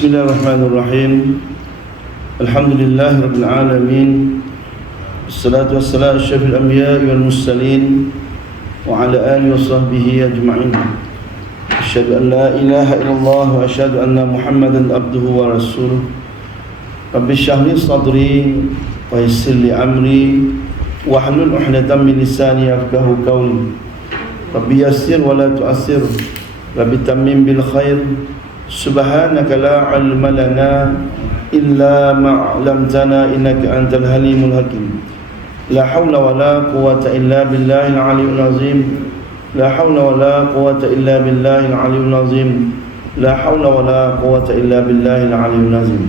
Bismillahirrahmanirrahim. Alhamdulillahirabbil alamin. Wassalatu wassalamu ala asyrafil anbiya'i wal mursalin wa ala alihi wa sahbihi ajma'in. Asyhadu an la ilaha illallah wa asyhadu anna Muhammadan abduhu wa rasuluh. Rabbi shrah li sadri wa yassir li amri wahlul 'uqdatam min lisani yafqahu qawli. Rabbi yassir wa la tu'assir. Rabbi tammim bil khair. Subhanaka la ilma lana illa ma 'allamtana innaka antal halimul hakim. La haula wa la quwwata illa billahil aliyyil azim. La haula wa la quwwata illa billahil aliyyil azim. La haula wa la quwwata illa billahil aliyyil azim.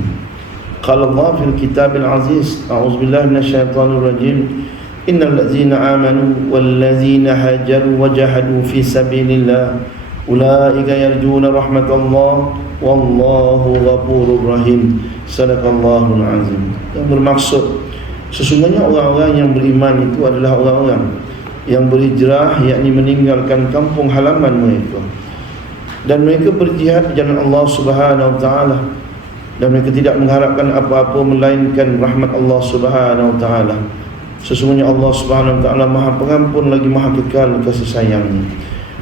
Qala Allah fil kitabil aziz. A'udzu billahi minasyaitonir rajim. Innal ladzina amanu wal ladzina hajaru wa jahadu fi sabilillah ulaika yarjuna rahmatallah wallahu ghafurur rahim. Sadaqallahul azim. Yang bermaksud sesungguhnya orang-orang yang beriman itu adalah orang-orang yang berhijrah, yakni meninggalkan kampung halaman mereka, dan mereka berjihad di jalan Allah Subhanahu wa taala, dan mereka tidak mengharapkan apa-apa melainkan rahmat Allah Subhanahu wa taala. Sesungguhnya Allah Subhanahu wa taala Maha Pengampun lagi Maha Kekal kasih sayangnya.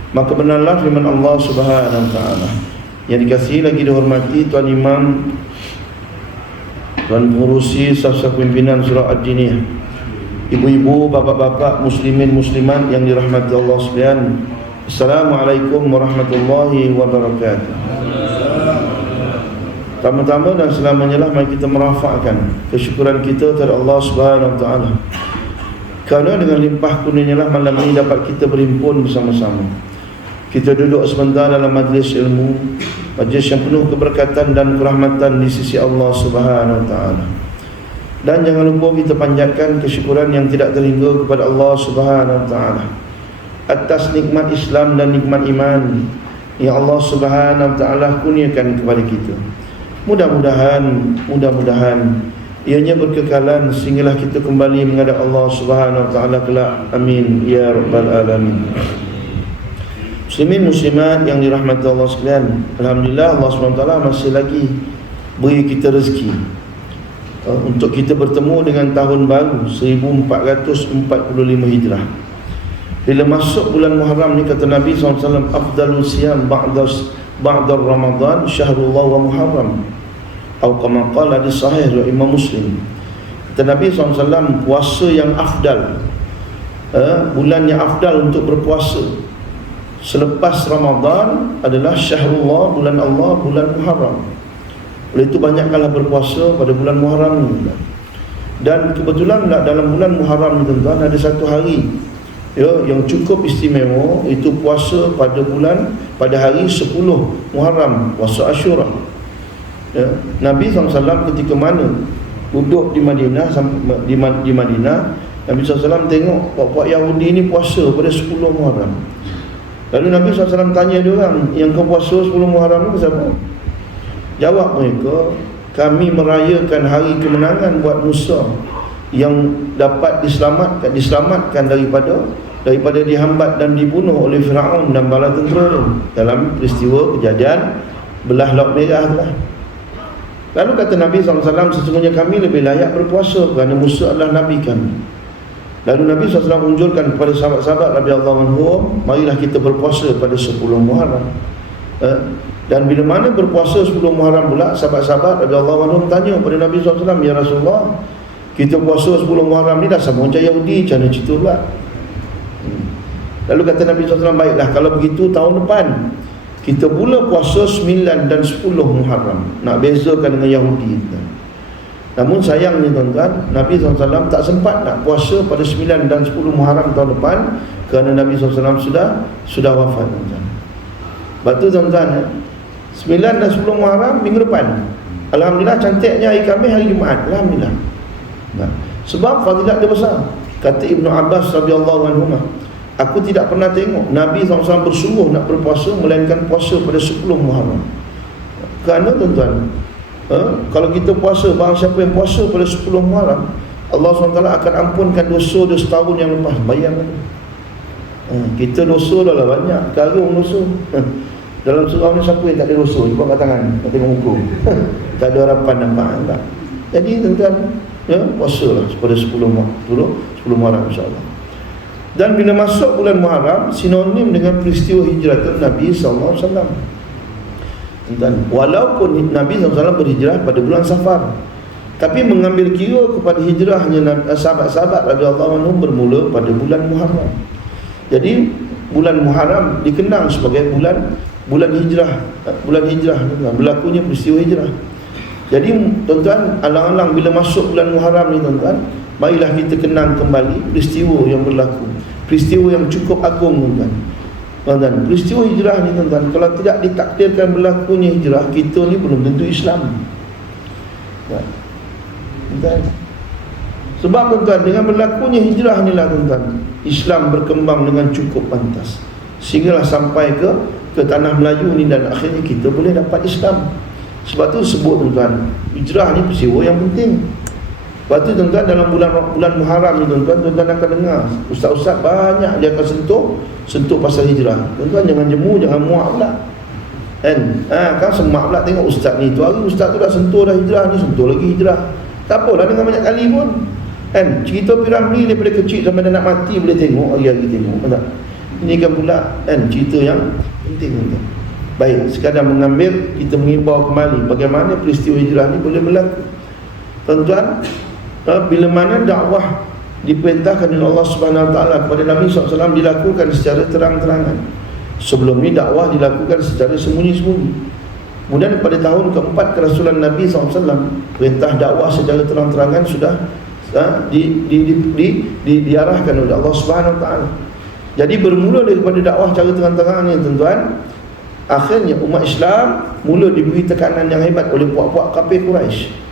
Maka benarlah firman Allah Subhanahu wa taala yang dikasihi lagi dihormati Tuan Imam, Tuan Pengurusi Saf-Saf Pimpinan Surah Ad-Diniyah, ibu-ibu, bapak-bapak, muslimin muslimat yang dirahmati Allah sekalian. Assalamualaikum warahmatullahi wabarakatuh. Pertama-tama dan selamanya lah mari kita merafakkan kesyukuran kita kepada Allah Subhanahu wa taala, kerana dengan limpah kurnianya lah malam ini dapat kita berhimpun bersama-sama. Kita duduk sebentar dalam majlis ilmu, majlis yang penuh keberkatan dan kerahmatan di sisi Allah Subhanahu wa taala. Dan jangan lupa kita panjatkan kesyukuran yang tidak terhingga kepada Allah Subhanahu wa taala atas nikmat Islam dan nikmat iman yang Allah Subhanahu wa taala kurniakan kepada kita. Mudah-mudahan ianya berkekalan sehinggalah kita kembali menghadap Allah Subhanahu wa taala kelak. Amin ya rabbal alamin. Muslimin muslimat yang dirahmati Allah sekalian, alhamdulillah Allah Subhanahu wa taala masih lagi beri kita rezeki untuk kita bertemu dengan tahun baru 1445 Hijrah. Bila masuk bulan Muharram ni, kata Nabi SAW, afdalul siyam ba'da Ramadan syahrullah wa Muharram, atau kama qala di sahih riwayat Imam Muslim. Kata Nabi SAW, puasa yang afdal, bulan yang afdal untuk berpuasa selepas Ramadan adalah syahrullah, bulan Allah, bulan Muharram. Oleh itu banyakkanlah berpuasa pada bulan Muharram ni. Dan kebetulan dalam bulan Muharram ni tuan-tuan, ada satu hari yang cukup istimewa, itu puasa pada hari 10 Muharram, puasa Ashura. Nabi SAW ketika mana duduk di Madinah, Nabi SAW tengok puak-puak Yahudi ni puasa pada 10 Muharram. Lalu Nabi SAW tanya dia orang, yang kau puasa 10 Muharram ni siapa? Jawab mereka, kami merayakan hari kemenangan buat Musa yang dapat diselamatkan daripada dihambat dan dibunuh oleh Firaun dan bala tentera dia dalam peristiwa kejadian belah Laut Merah lah. Lalu kata Nabi SAW, sesungguhnya kami lebih layak berpuasa kerana Musa adalah Nabi kami. Lalu Nabi SAW unjurkan kepada sahabat-sahabat radhiyallahu anhum, marilah kita berpuasa pada 10 Muharram. Dan bila mana berpuasa 10 Muharram pula, sahabat-sahabat radhiyallahu anhum tanya kepada Nabi SAW, ya Rasulullah, kita puasa 10 Muharram ni dah sama macam Yahudi, macam mana cerita pula? Lalu kata Nabi SAW, baiklah kalau begitu tahun depan kita pula puasa 9 dan 10 Muharram, nak bezakan dengan Yahudi. Namun sayangnya tuan-tuan, Nabi SAW tak sempat nak puasa pada 9 dan 10 Muharram tahun depan, kerana Nabi SAW sudah wafat, tuan-tuan. Lepas tu tuan-tuan, 9 dan 10 Muharram minggu depan, alhamdulillah cantiknya hari Khamis, hari Jumaat, alhamdulillah. Sebab fadilat dia besar. Kata Ibnu Abbas radhiyallahu anhu, aku tidak pernah tengok Nabi SAW bersungguh nak berpuasa melainkan puasa pada 10 Muharram. Kerana tuan-tuan, kalau kita puasa, barang siapa yang puasa pada 10 Muharram, Allah SWT akan ampunkan dosa dia setahun yang lepas. Bayangkan, kita dosa dah lah banyak, karung dosa. Dalam surau ni siapa yang tak ada dosa? Cuba kat tangan, tak tengok muka. Tak ada harapan nampak tak? Jadi tuan-tuan, ya, puasa lah pada 10 Muharram insya-Allah. Dan bila masuk bulan Muharram, sinonim dengan peristiwa hijrah Nabi sallallahu alaihi wasallam. Tuan, walaupun Nabi SAW berhijrah pada bulan Safar, tapi mengambil kira kepada hijrahnya sahabat-sahabat radhiyallahu anhum bermula pada bulan Muharram. Jadi bulan Muharram dikenang sebagai bulan hijrah, berlakunya peristiwa hijrah. Jadi tuan-tuan, alang-alang bila masuk bulan Muharram ni tuan-tuan, marilah kita kenang kembali peristiwa yang berlaku, peristiwa yang cukup agung tuan-tuan. Tuan-tuan, peristiwa hijrah ni tuan-tuan, kalau tidak ditakdirkan berlakunya hijrah, kita ni belum tentu Islam. Tuan-tuan, sebab tuan-tuan, dengan berlakunya hijrah ni lah tuan-tuan, Islam berkembang dengan cukup pantas, sehinggalah sampai ke tanah Melayu ni, dan akhirnya kita boleh dapat Islam. Sebab tu sebut tuan-tuan, hijrah ni peristiwa yang penting. Sebab tu tuan-tuan, dalam bulan Muharram ni tuan-tuan akan dengar ustaz-ustaz banyak dia akan sentuh pasal hijrah. Tuan-tuan jangan jemu, jangan muak pula. Kan semak pula tengok ustaz ni, tu hari ustaz tu dah sentuh dah hijrah ni, sentuh lagi hijrah. Tak apalah dengar banyak kali pun. Cerita Piramli daripada kecil sampai dah nak mati boleh tengok, hari-hari tengok. Tak? Ini kan pula cerita yang penting tuan-tuan. Baik, sekadar mengambil, kita mengimbau kembali bagaimana peristiwa hijrah ni boleh berlaku. Tuan-tuan, bila mana dakwah diperintahkan oleh Allah Subhanahu Wa Taala kepada Nabi SAW dilakukan secara terang-terangan. Sebelum ni dakwah dilakukan secara sembunyi-sembunyi. Kemudian pada tahun keempat kerasulan Nabi SAW, perintah dakwah secara terang-terangan sudah diarahkan oleh Allah Subhanahu Wa Taala. Jadi bermula daripada dakwah secara terang-terangan ni tuan-tuan, akhirnya umat Islam mula diberi tekanan yang hebat oleh puak-puak kafir Quraisy.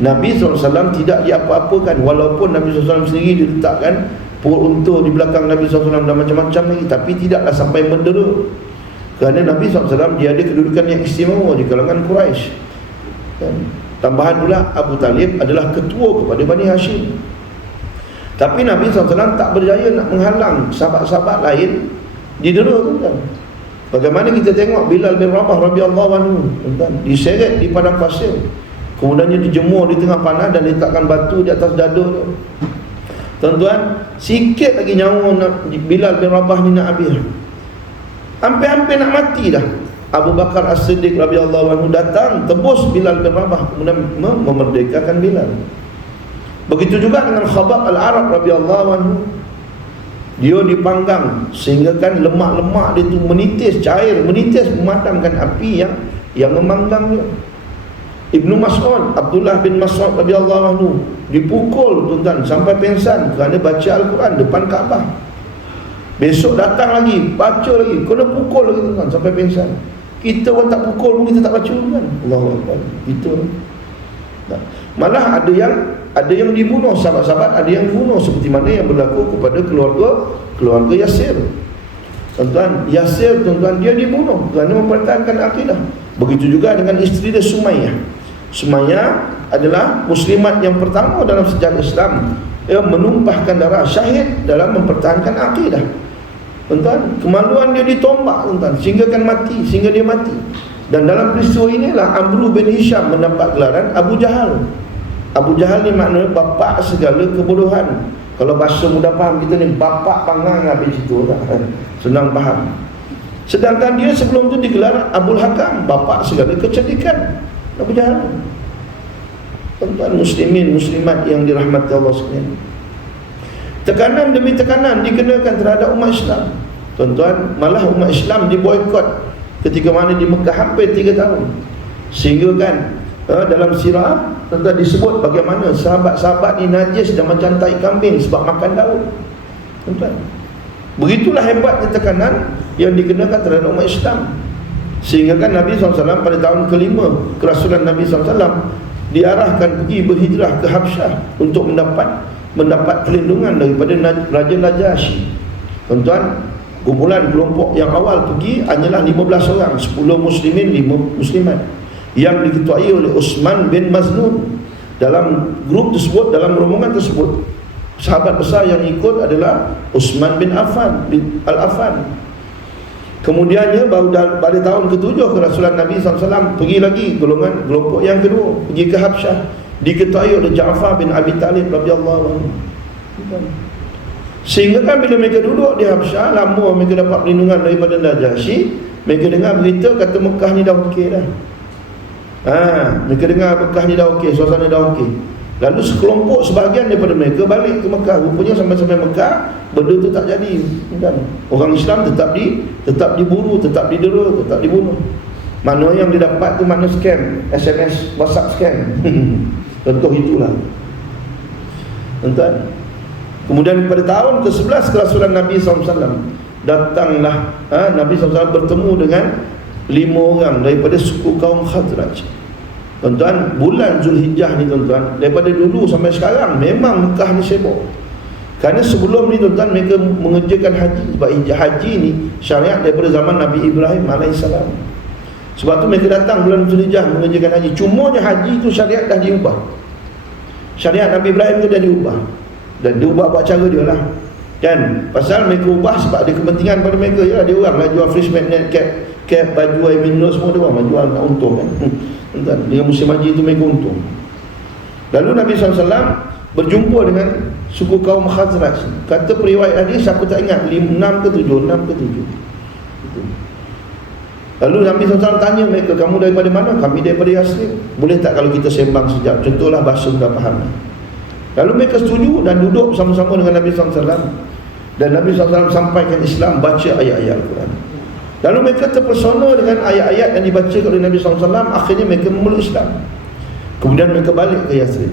Nabi SAW tidak diapa-apakan, walaupun Nabi SAW sendiri diletakkan pur unta di belakang Nabi SAW dan macam-macam lagi, tapi tidaklah sampai mendera. Kerana Nabi SAW dia ada kedudukan yang istimewa di kalangan Quraisy. Tambahan pula, Abu Talib adalah ketua kepada Bani Hashim. Tapi Nabi SAW tak berjaya nak menghalang sahabat-sahabat lain didera tuan-tuan. Bagaimana kita tengok Bilal bin Rabah radhiyallahu anhu tuan-tuan, diseret di padang pasir, kemudiannya dijemur di tengah panas dan diletakkan batu di atas dada dia. Tuan-tuan, sikit lagi nyawa Bilal bin Rabah ni nak habis, hampir-hampir nak mati dah. Abu Bakar As-Siddiq radhiyallahu anhu datang tebus Bilal bin Rabah, kemudian memerdekakan Bilal. Begitu juga dengan Khabbab Al-Arab radhiyallahu anhu, dia dipanggang sehingga kan lemak-lemak dia tu menitis, cair menitis memadamkan api yang memanggang dia. Ibnu Mas'ud, Abdullah bin Mas'ud radhiyallahu anhu dipukul tuan-tuan sampai pingsan kerana baca Al-Quran depan Kaabah. Besok datang lagi, baca lagi, kena pukul lagi tuan-tuan sampai pingsan. Kita pun tak pukul pun kita tak baca kan. Allahu Akbar. Itu. Malah ada yang dibunuh sahabat-sahabat, ada yang dibunuh seperti mana yang berlaku kepada keluarga Yasir. Tuan-tuan, Yasir tuan-tuan dia dibunuh kerana mempertahankan akidah. Begitu juga dengan isteri dia Sumayyah. Sumayyah adalah muslimat yang pertama dalam sejarah Islam yang menumpahkan darah syahid dalam mempertahankan akidah. Tuan-tuan, kemaluan dia ditombak tuan-tuan sehingga dia mati. Dan dalam peristiwa inilah Amru bin Hisham mendapat gelaran Abu Jahal. Abu Jahal ni maknanya bapa segala kebodohan. Kalau bahasa mudah faham kita ni, bapa pangang habis itu tak? Senang faham. Sedangkan dia sebelum tu digelar Abul Hakam, bapa segala kecerdikan. Abu Jahal. Tuan-tuan muslimin muslimat yang dirahmati Allah sekalian, tekanan demi tekanan dikenakan terhadap umat Islam. Tuan-tuan, malah umat Islam diboikot ketika mana di Mekah hampir 3 tahun. Sehingga kan dalam sirah tuan-tuan disebut bagaimana sahabat-sahabat ni najis dan macam tai kambing sebab makan daun. Tuan-tuan, begitulah hebatnya tekanan yang dikenakan terhadap umat Islam. Sehingga kan Nabi SAW pada tahun ke-5 kerasulan Nabi SAW diarahkan pergi berhijrah ke Habsyah untuk mendapat perlindungan daripada Raja Najasyi. Tuan-tuan, kumpulan kelompok yang awal pergi hanyalah 15 orang, 10 muslimin, 5 muslimat, yang diketuai oleh Utsman bin Maz'un. Dalam grup tersebut, dalam rombongan tersebut, sahabat besar yang ikut adalah Utsman bin Affan bin Al-Affan. Kemudiannya baru pada tahun ke-7 kerasulan Nabi SAW, pergi lagi kelompok yang kedua, pergi ke Habsyah, diketahui oleh Ja'far bin Abi Talib radhiyallahu anhu. Sehingga kan bila mereka duduk di Habsyah, lama mereka dapat perlindungan daripada Najasyi, mereka dengar berita kata Mekah ni dah okey dah. Mereka dengar Mekah ni dah okey, suasana dah okey. Lalu sekelompok sebahagian daripada mereka balik ke Mekah. Rupanya sampai-sampai Mekah benda tu tak jadi, kan? Orang Islam tetap diburu, tetap didera, tetap dibunuh. Mana yang didapat tu mana scam, SMS, WhatsApp scam. Contoh itulah, tuan-tuan. Kemudian pada tahun ke-11 kerasulan Nabi SAW, datanglah Nabi SAW bertemu dengan 5 orang daripada suku kaum Khazraj. Tuan-tuan, bulan Zulhijjah ni tuan-tuan, daripada dulu sampai sekarang memang Mekah ni sibuk. Kerana sebelum ni tuan-tuan mereka mengerjakan haji. Sebab haji ni syariat daripada zaman Nabi Ibrahim AS. Sebab tu mereka datang bulan Zulhijjah mengerjakan haji. Cumanya haji tu syariat dah diubah. Syariat Nabi Ibrahim tu dah diubah. Dan diubah buat cara dia lah, kan? Pasal mereka ubah sebab ada kepentingan pada mereka. Yalah, dia orang lah jual fish magnet, cap, baju, air mineral, semua dia orang lah jual, nak untung, kan? Dengan musim haji tu mereka untung. Lalu Nabi SAW berjumpa dengan suku kaum Khazraj. Kata periwayat hadis, aku tak ingat 6 ke 7. Lalu Nabi SAW tanya mereka, kamu daripada mana? Kami daripada Yasrib. Boleh tak kalau kita sembang sekejap? Contohlah bahasa sudah faham. Lalu mereka setuju dan duduk bersama-sama dengan Nabi SAW. Dan Nabi SAW sampaikan Islam, baca ayat-ayat Al-Quran. Lalu mereka terpesona dengan ayat-ayat yang dibaca oleh Nabi SAW. Akhirnya mereka memeluk Islam. Kemudian mereka balik ke Yasrib.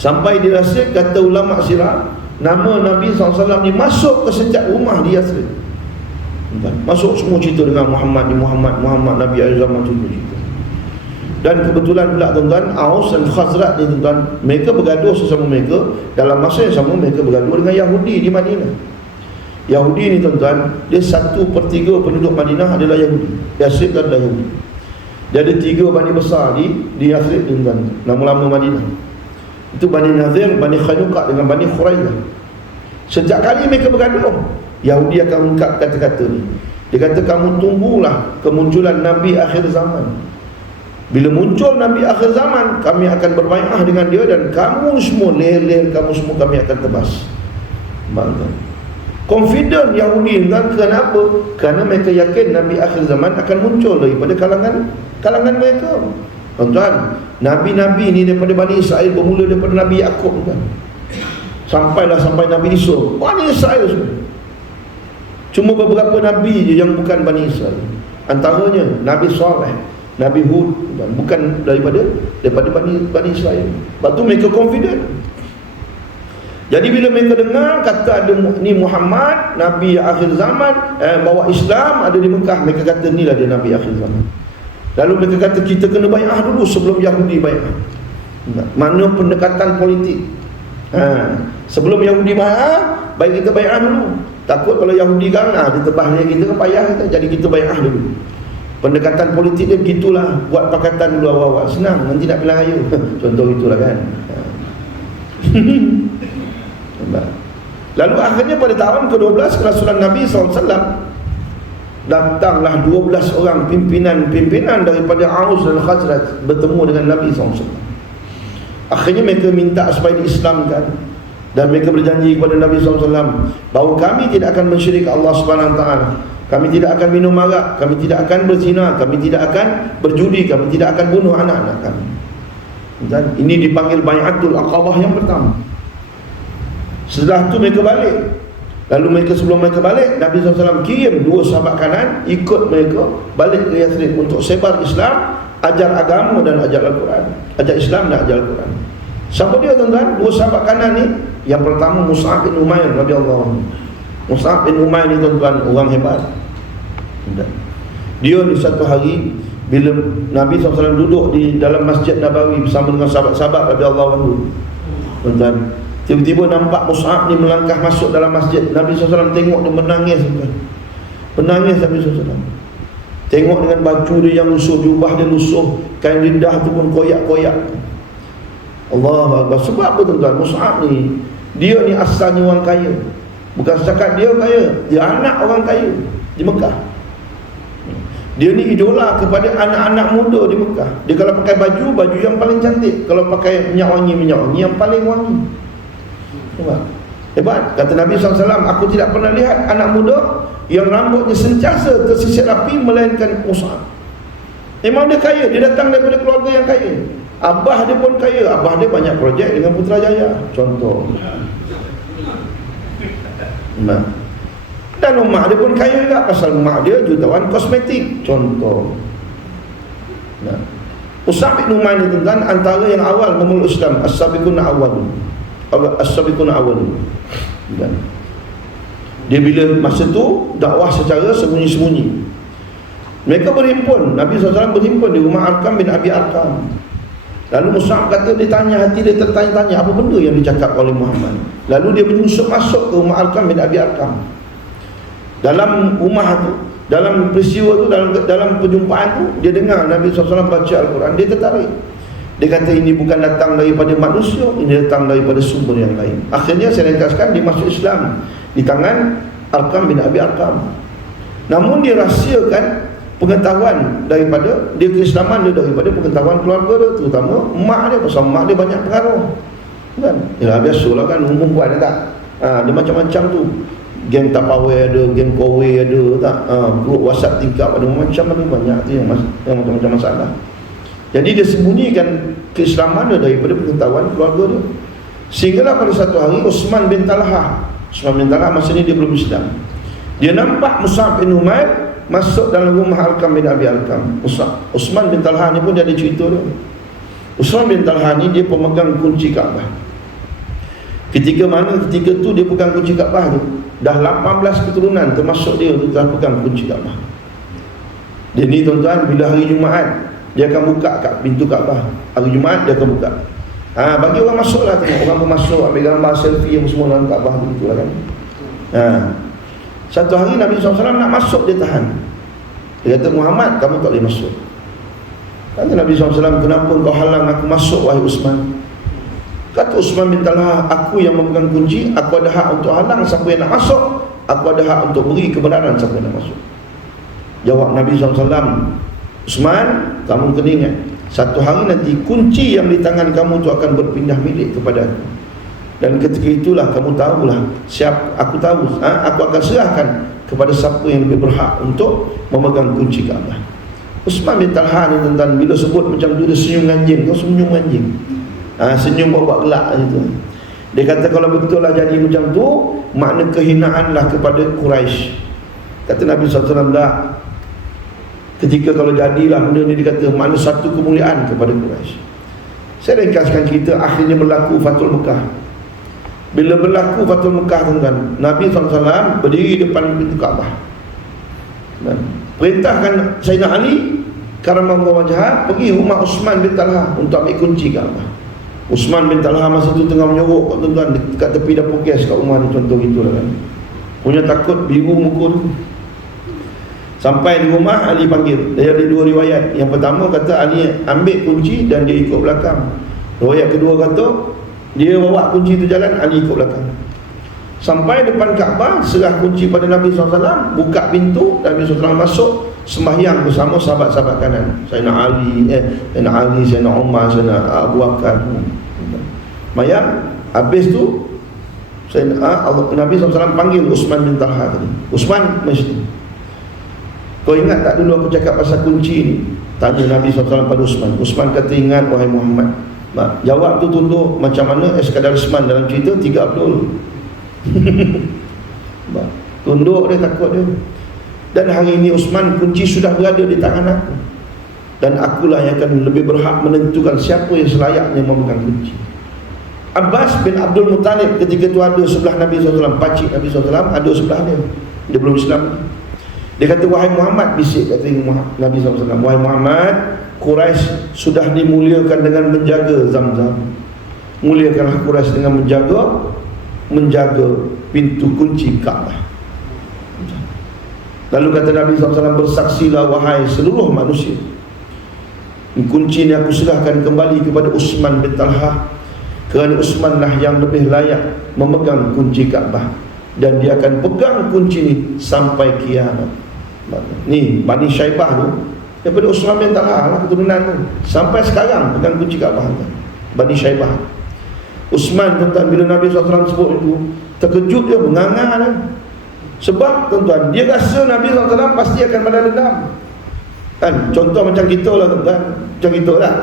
Sampai di Yasrib, kata ulama sirah, nama Nabi SAW ni masuk ke setiap rumah di Yasrib. Masuk semua cerita dengan Muhammad Nabi akhir zaman tu cerita. Dan kebetulan pula tuan-tuan, Aus dan Khazraj ni tuan-tuan, mereka bergaduh sesama mereka. Dalam masa yang sama mereka bergaduh dengan Yahudi di Madinah. Yahudi ni tuan-tuan, dia 1/3 penduduk Madinah adalah Yahudi. Yasrib adalah Yahudi. Dia ada 3 bani besar di Yasrib ni tuan-tuan, lama-lama Madinah. Itu Bani Nazir, Bani Khainuqa dengan Bani Khuraizah. Setiap kali mereka bergaduh, Yahudi akan ungkap kata-kata ni. Dia kata, kamu tunggulah kemunculan Nabi akhir zaman. Bila muncul Nabi akhir zaman, kami akan berbai'ah dengan dia, dan kamu semua, leher-leher kamu semua kami akan tebas. Mantap. Confident Yahudi kan? Kenapa? Kerana mereka yakin Nabi akhir zaman akan muncul daripada kalangan mereka. Tuan-tuan, Nabi-Nabi ni daripada Bani Israel, bermula daripada Nabi Yaqub kan? Sampai Nabi Yusuf, Bani Israel semua. Cuma beberapa Nabi je yang bukan Bani Israel. Antaranya Nabi Saleh, Nabi Hud, bukan daripada Bani Israel. Lepas tu mereka confident. Jadi bila mereka dengar kata ada ni Muhammad, Nabi akhir zaman, bawa Islam ada di Mekah, mereka kata inilah dia Nabi akhir zaman. Lalu mereka kata kita kena bai'ah dulu sebelum Yahudi bai'ah. Mana pendekatan politik. Sebelum Yahudi bai'ah, baik kita bai'ah dulu. Takut kalau Yahudi kan dia tebas dia kita kan payah kita, jadi kita bai'ah dulu. Pendekatan politik dia begitulah, buat pakatan dulu awal-awal, senang, nanti nak bilang ayo. Contoh itulah kan. Lalu akhirnya pada tahun ke-12 kerasulan Nabi SAW, datanglah 12 orang pimpinan daripada Aus dan Khazraj bertemu dengan Nabi SAW. Akhirnya mereka minta supaya diislamkan, dan mereka berjanji kepada Nabi SAW bahawa kami tidak akan mensyirik Allah SWT, kami tidak akan minum arak, kami tidak akan berzina, kami tidak akan berjudi, kami tidak akan bunuh anak-anak kami. Dan ini dipanggil Bai'atul Aqabah yang pertama. Setelah itu mereka balik. Lalu sebelum mereka balik, Nabi SAW kirim 2 sahabat kanan ikut mereka balik ke Yathrib untuk sebar Islam, ajar agama dan ajar Al-Quran. Ajar Islam dan ajar Al-Quran. Siapa dia tuan-tuan? 2 sahabat kanan ni. Yang pertama Mus'ab bin Umair radhiyallahu anhu. Mus'ab bin Umair ni tuan-tuan orang hebat. Dia di satu hari bila Nabi SAW duduk di dalam Masjid Nabawi bersama dengan sahabat-sahabat radhiyallahu anhu, tuan-tuan, tiba-tiba nampak Mus'ab ni melangkah masuk dalam masjid. Nabi SAW tengok dia menangis, tuan. Menangis Nabi SAW. Tengok dengan baju dia yang lusuh, jubah dia lusuh, kain lidah tu pun koyak-koyak. Allahu Akbar. Sebab apa tuan-tuan? Mus'ab ni, dia ni asalnya orang kaya. Bukan setakat dia kaya, dia anak orang kaya di Mekah. Dia ni idola kepada anak-anak muda di Mekah. Dia kalau pakai baju yang paling cantik, kalau pakai minyak wangi yang paling wangi. Hebat. Kata Nabi SAW, aku tidak pernah lihat anak muda yang rambutnya sentiasa tersisir rapi melainkan Mus'ab. Memang dia kaya, dia datang daripada keluarga yang kaya. Abah dia pun kaya, abah dia banyak projek dengan Putrajaya, contoh. Dan mak dia pun kaya juga, pasal mak dia jutawan kosmetik, contoh. Mus'ab bin Umair ni tuan, antara yang awal memeluk Islam, as-sabiqun awal. Dia bila masa tu dakwah secara sembunyi-sembunyi. Mereka berhimpun, Nabi SAW berhimpun di rumah Arqam bin Abi Arqam. Lalu Mus'ab kata, dia tanya, hati dia tertanya-tanya apa benda yang dicakap oleh Muhammad. Lalu dia menyusup masuk ke rumah Arqam bin Abi Arqam. Dalam rumah tu, dalam peristiwa tu, dalam perjumpaan tu, dia dengar Nabi SAW baca Al-Quran. Dia tertarik. Dia kata, ini bukan datang daripada manusia, ini datang daripada sumber yang lain. Akhirnya saya ringkaskan, dia masuk Islam di tangan Arqam bin Abi Arqam. Namun dia rahsiakan pengetahuan daripada dia, keislaman dia daripada pengetahuan keluarga dia, terutama mak dia, pasal mak dia banyak pengaruh kan. Ya biasalah kan, perempuan tak, dia macam-macam tu, geng Tapawai ada, geng Kowe ada tak, grup WhatsApp tingkap ada, macam-macam banyak tu yang macam-macam masalah. Jadi dia sembunyikan keislaman dia daripada pengetahuan keluarga dia. Sehinggalah pada satu hari Uthman bin Talha masa ni dia belum Islam, dia nampak Mus'ab bin Umair masuk dalam rumah Arqam bin Abi Arqam. Uthman bin Talha ni pun dia ada cerita dia. Uthman bin Talha ni dia pemegang kunci Kaabah. Ketika tu dia pegang kunci Kaabah tu, dah 18 keturunan termasuk dia tu telah pegang kunci Kaabah. Dia ni tuan-tuan, bila hari Jumaat dia akan buka kat pintu Kaabah. Hari Jumaat dia akan buka. Bagi orang masuk lah, tengok orang pun masuk, ambil gambar selfie apa semua dalam Kaabah tu lah kan. Satu hari Nabi SAW nak masuk, dia tahan. Dia kata, Muhammad, kamu tak boleh masuk. Kata Nabi SAW, kenapa kau halang aku masuk, wahai Uthman? Kata Uthman bin Talha, aku yang memegang kunci, aku ada hak untuk halang siapa yang nak masuk, aku ada hak untuk beri kebenaran siapa yang nak masuk. Jawab Nabi SAW, Uthman, kamu kena ingat, satu hari nanti kunci yang di tangan kamu tu akan berpindah milik kepada aku. Dan ketika itulah kamu tahulah aku akan serahkan kepada siapa yang lebih berhak untuk memegang kunci Kaabah. Uthman bin Talha ni tentang bila sebut macam tu, dia senyum anjing. Kau senyum anjing, senyum buat gelak gitu. Dia kata kalau betul lah jadi macam tu, makna kehinaanlah kepada Quraisy. Kata Nabi SAW, dah ketika kalau jadilah benda ni, dia kata makna satu kemuliaan kepada Quraisy. Saya ringkaskan cerita, akhirnya berlaku Fathul Mekah. Bila berlaku Fathul Mekah tuan-tuan, Nabi SAW berdiri depan pintu Kaabah dan perintahkan Sayyidina Ali Karamahullah wajhah pergi rumah Uthman bin Talha untuk ambil kunci Kaabah. Uthman bin Talha masa tu tengah menyorok tuan-tuan dekat tepi dapur gas kat rumah ni, contoh gitulah kan. Punya takut biru muka tu. Sampai di rumah, Ali panggil. Dia ada dua riwayat. Yang pertama kata Ali ambil kunci dan dia ikut belakang. Riwayat kedua kata dia bawa kunci tu jalan, Ali ikut belakang. Sampai depan Kaabah, serah kunci pada Nabi SAW, buka pintu, Nabi SAW masuk, sembahyang bersama sahabat-sahabat kanan. Sayyidina Ali, Sayyidina Umar, Sayyidina Abu Bakar. Mayang, habis tu Nabi SAW panggil Uthman bin Talha tadi. Uthman, mesti kau ingat tak dulu aku cakap pasal kunci ni? Tanya Nabi SAW pada Uthman. Uthman kata, ingat wahai Muhammad. Jawab tu tunduk macam mana Eskadar Usman dalam cerita 3 Abdul. Tunduk dia, takut dia. Dan hari ini Uthman, kunci sudah berada di tangan aku, dan akulah yang akan lebih berhak menentukan siapa yang selayaknya memegang kunci. Abbas bin Abdul Muttalib ketika itu ada sebelah Nabi SAW, pakcik Nabi SAW ada sebelah dia. Dia belum Islam. Dia kata, wahai Muhammad, bisik kata Nabi SAW, wahai Muhammad, Quraisy sudah dimuliakan dengan menjaga Zamzam. Muliakanlah Quraisy dengan menjaga pintu kunci Kaabah. Lalu kata Nabi SAW, bersaksilah wahai seluruh manusia, kunci ini aku serahkan kembali kepada Uthman bin Talha, kerana Uthman lah yang lebih layak memegang kunci Kaabah, dan dia akan pegang kunci ini sampai kiamat. Ni Bani Syaibah tu daripada Utsman bin Talha lah keturunan tu. Sampai sekarang pegang kunci Kaabah tu. Bani Syaibah. Utsman tuan-tuan, bila Nabi SAW sebut itu, terkejut dia, menganga dia. Sebab tuan-tuan, dia rasa Nabi SAW pasti akan balas dendam. Kan, contoh macam kita lah tuan-tuan. Macam kita lah.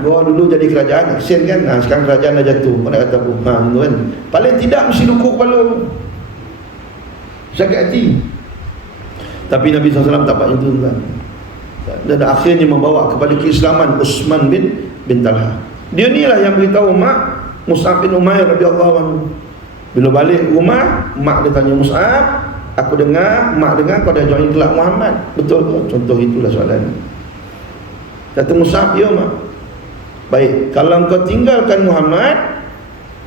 Gua dulu jadi kerajaan, kesian kan. Sekarang kerajaan dah jatuh. Mana kata apa? Kan. Paling tidak mesti dukuk kepala. Sakit hati. Tapi Nabi SAW tak buat itu kan. Dan akhirnya membawa kepada keislaman Utsman bin Talha. Dia ni lah yang beritahu mak Mus'ab bin Umair radhiyallahu anhu. Bila balik rumah, mak dia tanya Mus'ab, aku dengar, mak dengar kau dah join kelab Muhammad. Betul ke? Contoh itulah soalan. Kata Mus'ab, ya mak. Baik, kalau kau tinggalkan Muhammad,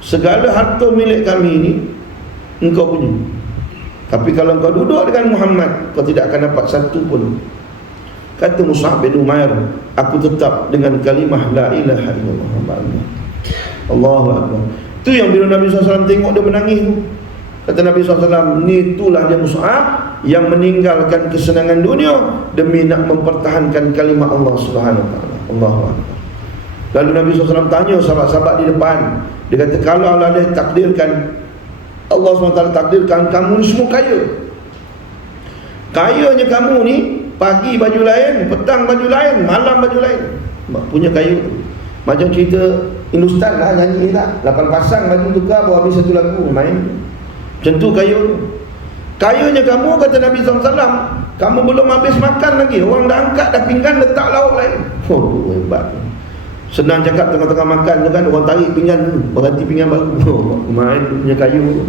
segala harta milik kami ini engkau punya. Tapi kalau kau duduk dengan Muhammad, kau tidak akan dapat satu pun. Kata Mus'ab bin Umair, aku tetap dengan kalimah la ilaha illallah Muhammadur Allahu akbar. Itu yang bila Nabi SAW tengok dia menangis tu. Kata Nabi SAW, ni itulah dia Mus'ab yang meninggalkan kesenangan dunia demi nak mempertahankan kalimah Allah Subhanahu wa taala. Allahu akbar. Lalu Nabi SAW tanya sahabat-sahabat di depan. Dia kata, kalau Allah takdirkan, Allah SWT takdirkan kamu ni semua kaya. Kayanya kamu ni, pagi baju lain, petang baju lain, malam baju lain. Punya kaya tu. Macam cerita Hindustan lah, nyanyi tak, 8 pasang baju tukar baru habis satu lagu main. Macam tu kaya tu. Kayanya kamu, kata Nabi SAW, kamu belum habis makan lagi, orang dah angkat dah pinggan letak lauk lain. Oh, hebat. Senang cakap tengah-tengah makan tu kan, orang tarik pinggan tu, berhenti pinggan baru. Main punya kayu tu.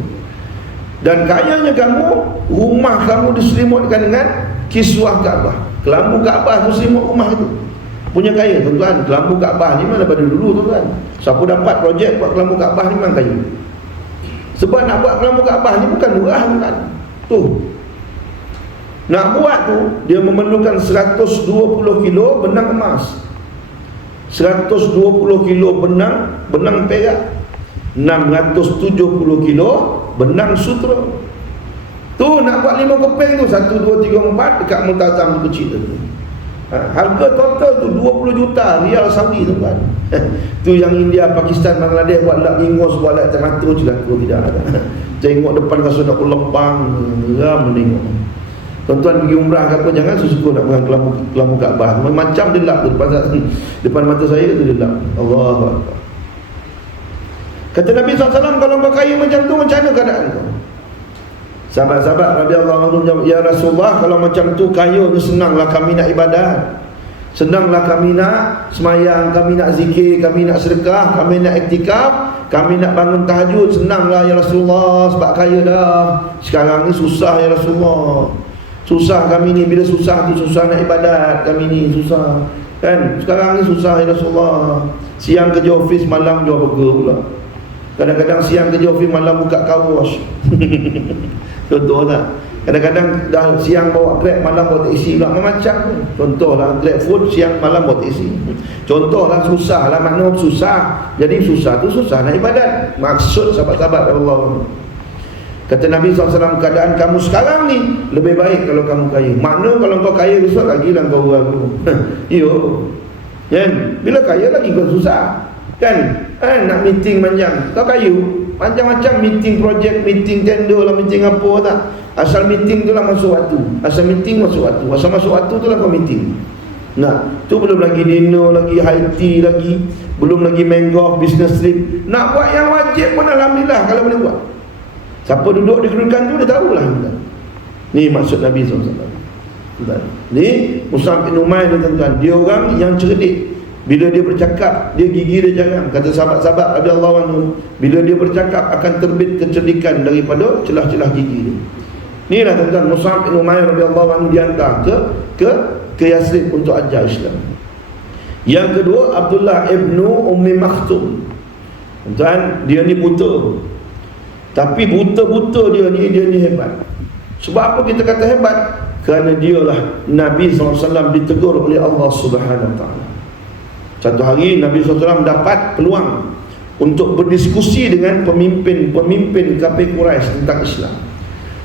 Dan kayanya kamu, rumah kamu diselimutkan dengan kiswah Kaabah. Kelambu Kaabah tu selimut rumah itu. Punya kaya tuan-tuan. Kelambu Kaabah ni memang daripada dulu tuan-tuan. Siapa dapat projek buat kelambu Kaabah ni memang kaya. Sebab nak buat kelambu Kaabah ni bukan murah tuan-tuan. Tu. Nak buat tu, dia memerlukan 120 kilo benang emas, 120 kilo benang perak, 670 kilo benang sutra. Tu nak buat 5 keping tu, 1, 2, 3, 4 dekat Multazam tu kecil tu. Harga total tu 20 juta rial Saudi tuan. Tu yang India, Pakistan, Bangladesh buat lap ingus, buat lap mata celaka tidak ada. Tengok depan rasa nak lempang, geram menengok. Tuan-tuan pergi umrah ke apa, jangan suka nak pegang kelambu Kaabah. Macam dia lap tu depan mata saya tu dia lap. Allahu akbar. Kata Nabi SAW, kalau kau kaya macam tu, macam mana keadaan kau? Sahabat-sahabat radhiyallahu anhum jawab, ya Rasulullah, kalau macam tu kaya tu senanglah kami nak ibadat, senanglah kami nak semayang, kami nak zikir, kami nak sedekah, kami nak iktikaf, kami nak bangun tahajud, senanglah ya Rasulullah, sebab kaya dah. Sekarang ni susah ya Rasulullah. Susah kami ni, bila susah tu susah nak ibadat, kami ni susah. Kan? Sekarang ni susah ya Rasulullah. Siang kerja office, malam jual burger pula. Kadang-kadang siang kerja office, malam buka car wash. Contoh tak? Kadang-kadang dah siang bawa Grab, malam bawa taksi pula. Macam tu. Contohlah Grab food, siang malam bawa taksi. Contohlah susah lah, makna susah. Jadi susah tu susah nak ibadat. Maksud sahabat-sahabat Allah. Kata Nabi SAW, keadaan kamu sekarang ni lebih baik kalau kamu kaya. Makna kalau kau kaya besok lagi lah kau ragu. Yo. Kan? Bila kaya lagi kau susah. Kan? Nak meeting panjang, kau kaya macam-macam meeting projek, meeting tender lah, meeting apa tak. Asal meeting tu lah masuk waktu. Asal meeting masuk waktu. Asal masuk waktu tu lah kau meeting. Nah, tu belum lagi dinner lagi, high tea lagi, belum lagi main golf, business trip. Nak buat yang wajib pun alhamdulillah kalau boleh buat. Siapa duduk di kedudukan tu dia tahulah. Ni maksud Nabi SAW. Ni Mus'ab bin Umair ni tuan-tuan, dia orang yang cerdik. Bila dia bercakap, dia gigi dia jarang. Kata sahabat-sahabat radhiyallahu anhum, bila dia bercakap akan terbit kecerdikan daripada celah-celah gigi dia. Inilah tuan-tuan, Mus'ab bin Umair radhiyallahu anhu dihantar ke Yasrib untuk ajar Islam. Yang kedua, Abdullah ibnu Ummi Maktum. Tuan, dia ni buta. Tapi buta-buta dia ni hebat. Sebab apa kita kata hebat? Kerana dialah Nabi SAW ditegur oleh Allah Subhanahu Wa Taala. Satu hari Nabi SAW dapat peluang untuk berdiskusi dengan pemimpin kafir Quraisy tentang Islam.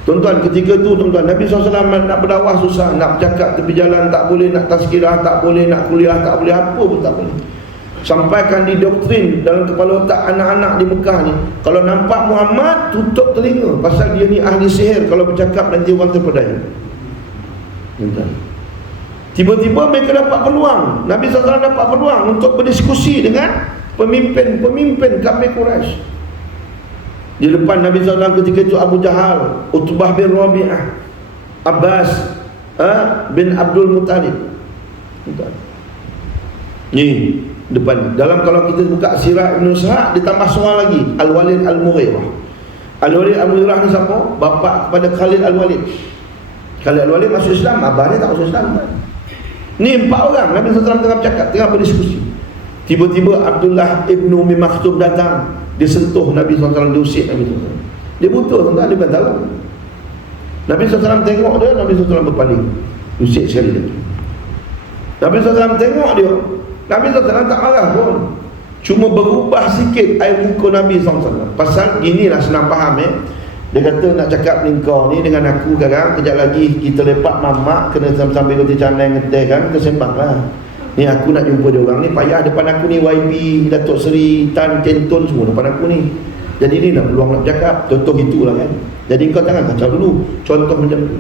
Tuan-tuan, ketika tu tuan-tuan, Nabi SAW nak berdakwah susah, nak bercakap tepi jalan tak boleh, nak tazkirah tak boleh, nak kuliah tak boleh, apa pun tak boleh. Sampaikan didoktrin dalam kepala otak anak-anak di Mekah ni, kalau nampak Muhammad, tutup telinga, pasal dia ni ahli sihir, kalau bercakap nanti orang terpedaya. Tiba-tiba mereka dapat peluang, Nabi SAW dapat peluang untuk berdiskusi dengan pemimpin kafir Quraisy. Di depan Nabi SAW ketika itu Abu Jahal, Utbah bin Rabi'ah, Abbas bin Abdul Muttalib. Ni depan. Dalam kalau kita buka sirah Ibn Ishaq, ditambah seorang lagi, Al-Walid Al-Mughirah. Al-Walid Al-Mughirah ni siapa? Bapa kepada Khalid Al-Walid. Khalid Al-Walid masuk Islam, abah dia tak masuk Islam. Ni 4 orang Nabi SAW tengah bercakap, tengah berdiskusi. Tiba-tiba Abdullah Ibn Umi Maktum datang, dia sentuh Nabi SAW, dia usik Nabi SAW. Dia buta tuan-tuan, dia bukan tahu. Nabi SAW tengok dia, Nabi SAW berpaling, usik sekali lagi. Nabi SAW tengok dia, Nabi SAW tak marah pun, cuma berubah sikit air muka Nabi SAW. Pasal inilah senang faham dia kata nak cakap ni kau ni dengan aku sekarang, kejap lagi kita lepak mamak, kena sambil roti canai ngeteh kan, kita sembang lah. Ni aku nak jumpa dia orang ni, payah depan aku ni YB, Datuk Seri, Tan, Kenton semua depan aku ni. Jadi ni nak peluang nak cakap, contoh itulah kan. Jadi kau jangan kacau dulu, contoh macam tu.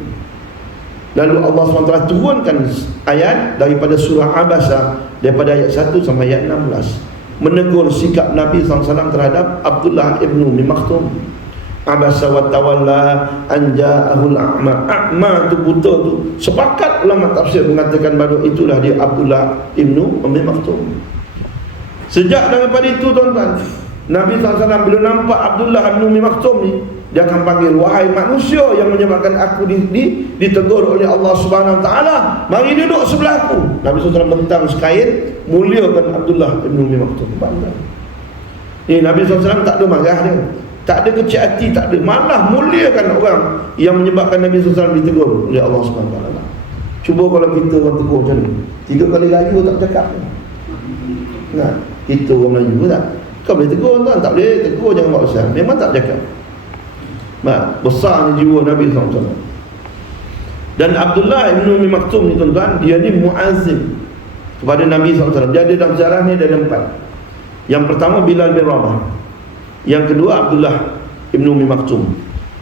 Lalu Allah SWT turunkan ayat daripada surah Abasa, daripada ayat 1 sampai ayat 16, menegur sikap Nabi SAW terhadap Abdullah ibn Umi Maktum. Abasa wa tawalla anja'ahul a'ma. A'ma tu buta tu, sepakat ulama tafsir mengatakan bahawa itulah dia Abdullah ibnu Umi Maktum. Sejak daripada itu tuan-tuan, Nabi SAW bila nampak Abdullah ibnu Umi Maktum ni, dia akan panggil, wahai manusia yang menyebabkan aku ditegur oleh Allah Subhanahu Wa Taala, mari duduk sebelah aku. Nabi SAW bentang sekain, muliakan Abdullah ibnu Umi Maktum. Ni Nabi SAW tak ada marah dia, tak ada kecil hati, tak ada, malah muliakan orang yang menyebabkan Nabi SAW ditegur oleh Allah Subhanahu Wa Taala. Cuba kalau kita orang tegur macam ni, 3 kali raya tak bercakap. Nah, kita orang Melayu tak? Kau boleh tegur tuan, tak boleh tegur, jangan buat besar. Memang tak bercakap. Besarnya jiwa Nabi SAW. Dan Abdullah ibn Umi Maktum ni tuan-tuan, dia ni muazzim kepada Nabi SAW. Dia ada dalam sejarah ni ada 4. Yang pertama Bilal bin Rabah, yang kedua Abdullah ibn Umi Maktum.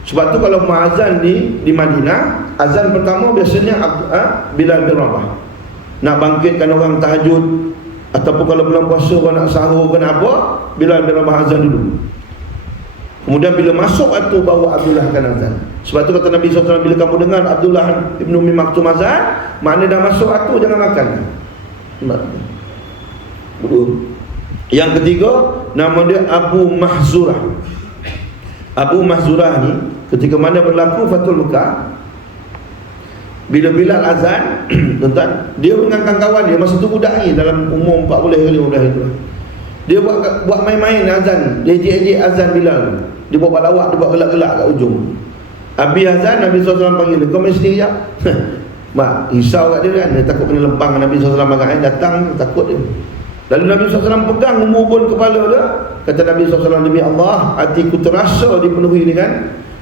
Sebab tu kalau muazzan di Madinah, azan pertama biasanya Bilal bin Rabah. Nak bangkitkan orang tahajud, ataupun kalau bulan puasa orang nak sahur ke apa, Bilal bin Rabah azan dulu. Kemudian bila masuk waktu baru Abdullah akan azan. Sebab tu kata Nabi SAW, bila kamu dengar Abdullah ibn Umi Maktum azan, maknanya dah masuk waktu, jangan makan. Yang ketiga, nama dia Abu Mahzurah. Abu Mahzurah ni ketika mana berlaku Fathul Mekah, bila Bilal azan tuan-tuan, dia dengan kawan-kawan dia, masa tu budak ni dalam umur 40 kali 15 itu, dia buat main-main azan, dia ejek-ejek azan Bilal. Dia buat lawak, dia buat gelak-gelak kat ujung. Habis azan, Nabi SAW panggil dia, kau main sendiri sekejap. Mak, risau kat dia kan, dia takut kena lempang. Nabi SAW marah, datang, takut dia. Lalu Nabi SAW pegang umubun kepala dia. Kata Nabi SAW, demi Allah, hatiku terasa dipenuhi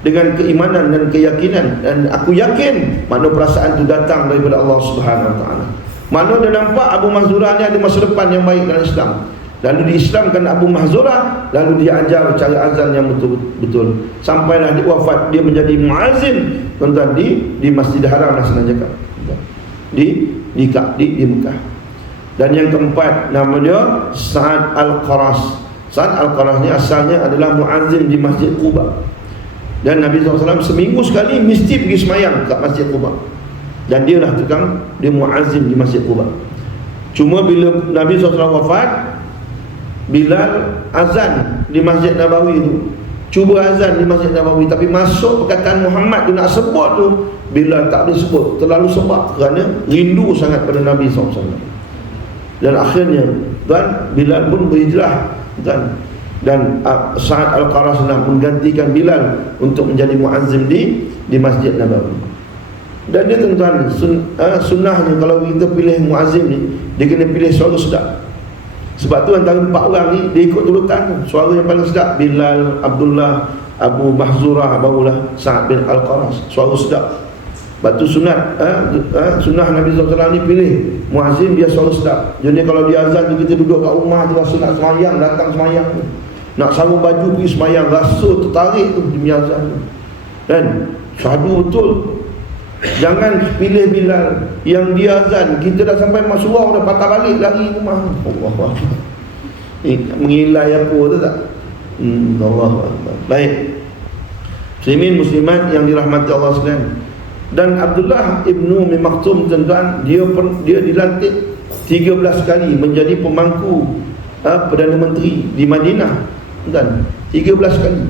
dengan keimanan dan keyakinan, dan aku yakin makna perasaan itu datang daripada Allah Subhanahu Wa Taala. Makna dia nampak Abu Mahzurah ni ada masa depan yang baik dalam Islam. Lalu diislamkan Abu Mahzurah, lalu dia ajar cara azan yang betul-betul. Sampailah dia wafat, dia menjadi muazzin tuan-tuan di Masjidil Haram, senang cakap, di Mekah. Dan yang keempat, nama dia Sa'ad Al-Qaras. Sa'ad Al-Qaras ni asalnya adalah muazzin di Masjid Quba. Dan Nabi SAW seminggu sekali mesti pergi semayang kat Masjid Quba. Dan dia lah tukang, dia muazzin di Masjid Quba. Cuma bila Nabi SAW wafat, Bilal azan di Masjid Nabawi tu, cuba azan di Masjid Nabawi, tapi masuk perkataan Muhammad tu nak sebut tu, Bilal tak boleh sebut, terlalu sebab kerana rindu sangat pada Nabi SAW. Dan akhirnya tuan, Bilal pun berhijrah dan Sa'ad Al-Qaras nak menggantikan Bilal untuk menjadi muazzim di Masjid Nabawi. Dan dia tuan-tuan, sunnahnya kalau kita pilih muazzim ni, dia kena pilih suara sedap. Sebab tu antara 4 orang ni, dia ikut urutan tu. Suara yang paling sedap Bilal, Abdullah, Abu Mahzurah barulah Sa'ad bin Al-Qaras. Suara sedap. Batu sunat sunnah Nabi SAW ni pilih muazzin dia suara sedap. Jadi kalau dia azan tu kita duduk kat rumah tu rasa nak semayang, datang semayang tu, nak sarung baju pergi semayang, rasa tertarik tu demi azan tu. Dan syahdu betul. Jangan pilih Bilal yang dia azan, kita dah sampai Masrah dah patah balik lari rumah. Allahu Akbar. Mengilai apa tu tak? Allahu Akbar. Baik. Muslimin muslimat yang dirahmati Allah sekalian. Dan Abdullah ibnu Umi Maktum tuan-tuan, dia dilantik 13 kali menjadi pemangku Perdana Menteri di Madinah, kan? 13 kali.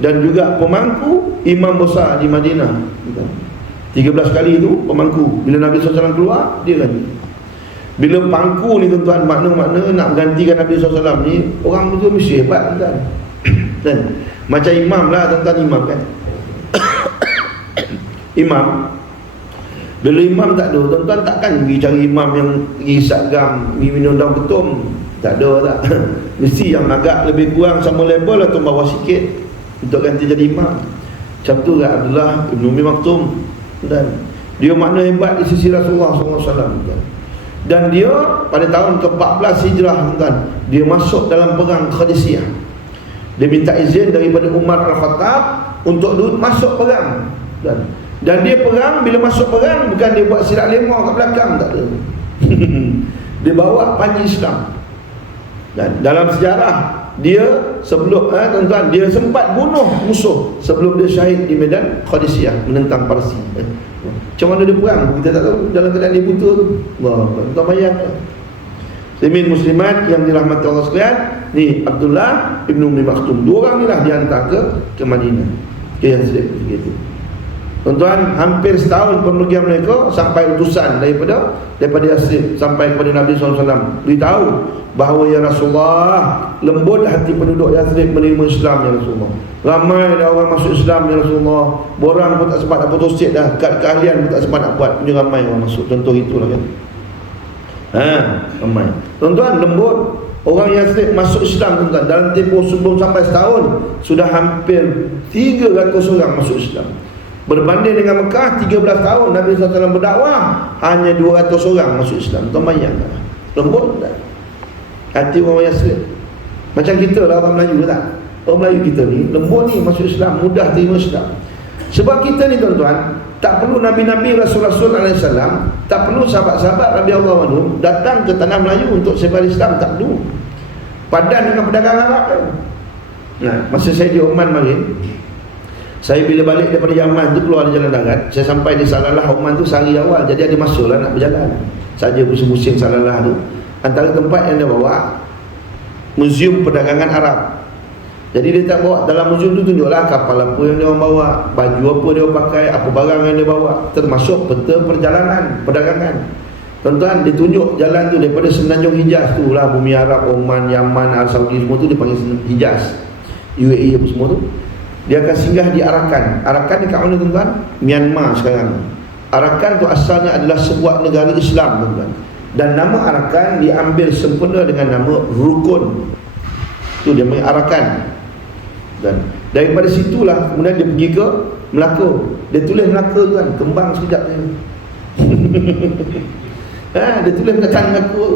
Dan juga pemangku imam besar di Madinah, kan? 13 kali itu pemangku. Bila Nabi SAW keluar, dia ganti. Bila pangku ni tuan-tuan, makna-makna nak gantikan Nabi SAW ni, orang tu mesti hebat, kan? Dan macam imam lah tuan-tuan, imam kan. Imam, bila imam tak ada, tuan-tuan takkan pergi cari imam yang pergi satgam, pergi minum daun ketum. Tak ada tak. Mesti yang agak lebih kurang sama level atau bawah sikit untuk ganti jadi imam. Macam tu lah Abdullah ibn Umi Maktum. Dan dia makna hebat di sisi Rasulullah SAW. Dan dia pada tahun ke-14 Hijrah, tuan, dia masuk dalam perang Qadisiyah. Dia minta izin daripada Umar Al-Khattab untuk masuk perang. Dan dia perang, bila masuk perang bukan dia buat silat lemah kat belakang, tak ada. Dia bawa panji Islam. Dan dalam sejarah dia sebelum tuan-tuan, dia sempat bunuh musuh sebelum dia syahid di medan Qadisiyah menentang Parsi. Macam mana dia perang kita tak tahu, dalam keadaan dia buta tu. Allah, tuan bayang. Muslimin muslimat yang dirahmati Allah sekalian, ni Abdullah ibn Umi Maktum, dua orang ni lah dihantar ke Madinah, ke Yazid begitu. Tuan-tuan, hampir setahun pemergian mereka sampai utusan daripada Yazid sampai kepada Nabi SAW, beritahu bahawa ya Rasulullah, lembut hati penduduk Yazid menerima Islam ya Rasulullah. Ramai dah orang masuk Islam ya Rasulullah. Borang pun tak sempat nak putus cek dah, keahlian pun tak sempat nak buat, punya ramai orang masuk. Contoh itulah kan. Ramai. Tuan-tuan, lembut. Orang Yazid masuk Islam, tuan-tuan, dalam tempoh sebelum sampai setahun sudah hampir 300 orang masuk Islam. Berbanding dengan Mekah 13 tahun Nabi SAW berdakwah, hanya 200 orang masuk Islam. Tuan bayangkan, lembut tak hati orang Yazid. Macam kita lah orang Melayu tak? Orang Melayu kita ni lembut ni, masuk Islam, mudah terima Islam. Sebab kita ni tuan-tuan, tak perlu Nabi-Nabi Rasul-Rasul SAW, tak perlu sahabat-sahabat Nabi Allah SWT datang ke tanah Melayu untuk sebar Islam, tak perlu. Padan dengan pedagang Arab kan? Nah, masa saya di Oman marin, saya bila balik daripada Yaman tu, keluar dari Jalan Darat, saya sampai di Salalah Oman tu sehari awal. Jadi ada masa lah nak berjalan. Saja musim-musim Salalah tu, antara tempat yang dia bawa muzium perdagangan Arab. Jadi dia tak bawa, dalam muzium tu tunjuklah kapal apa yang dia orang bawa, baju apa dia orang pakai, apa barang yang dia bawa, termasuk peta perjalanan perdagangan. Tuan-tuan, dia tunjuk jalan tu daripada Semenanjung Hijaz tu lah, bumi Arab, Oman, Yaman, Arab Saudi, semua tu dia panggil Hijaz, UAE apa semua tu. Dia akan singgah di Arakan. Arakan ni kat mana tuan-tuan? Myanmar sekarang. Arakan tu asalnya adalah sebuah negara Islam, tuan-tuan. Dan nama Arakan diambil sempena dengan nama Rukun. Tu dia panggil Arakan. Dan daripada situlah kemudian dia pergi ke Melaka. Dia tulis Melaka tuan, kembang sekejap ni. Dia tulis datang Melaka.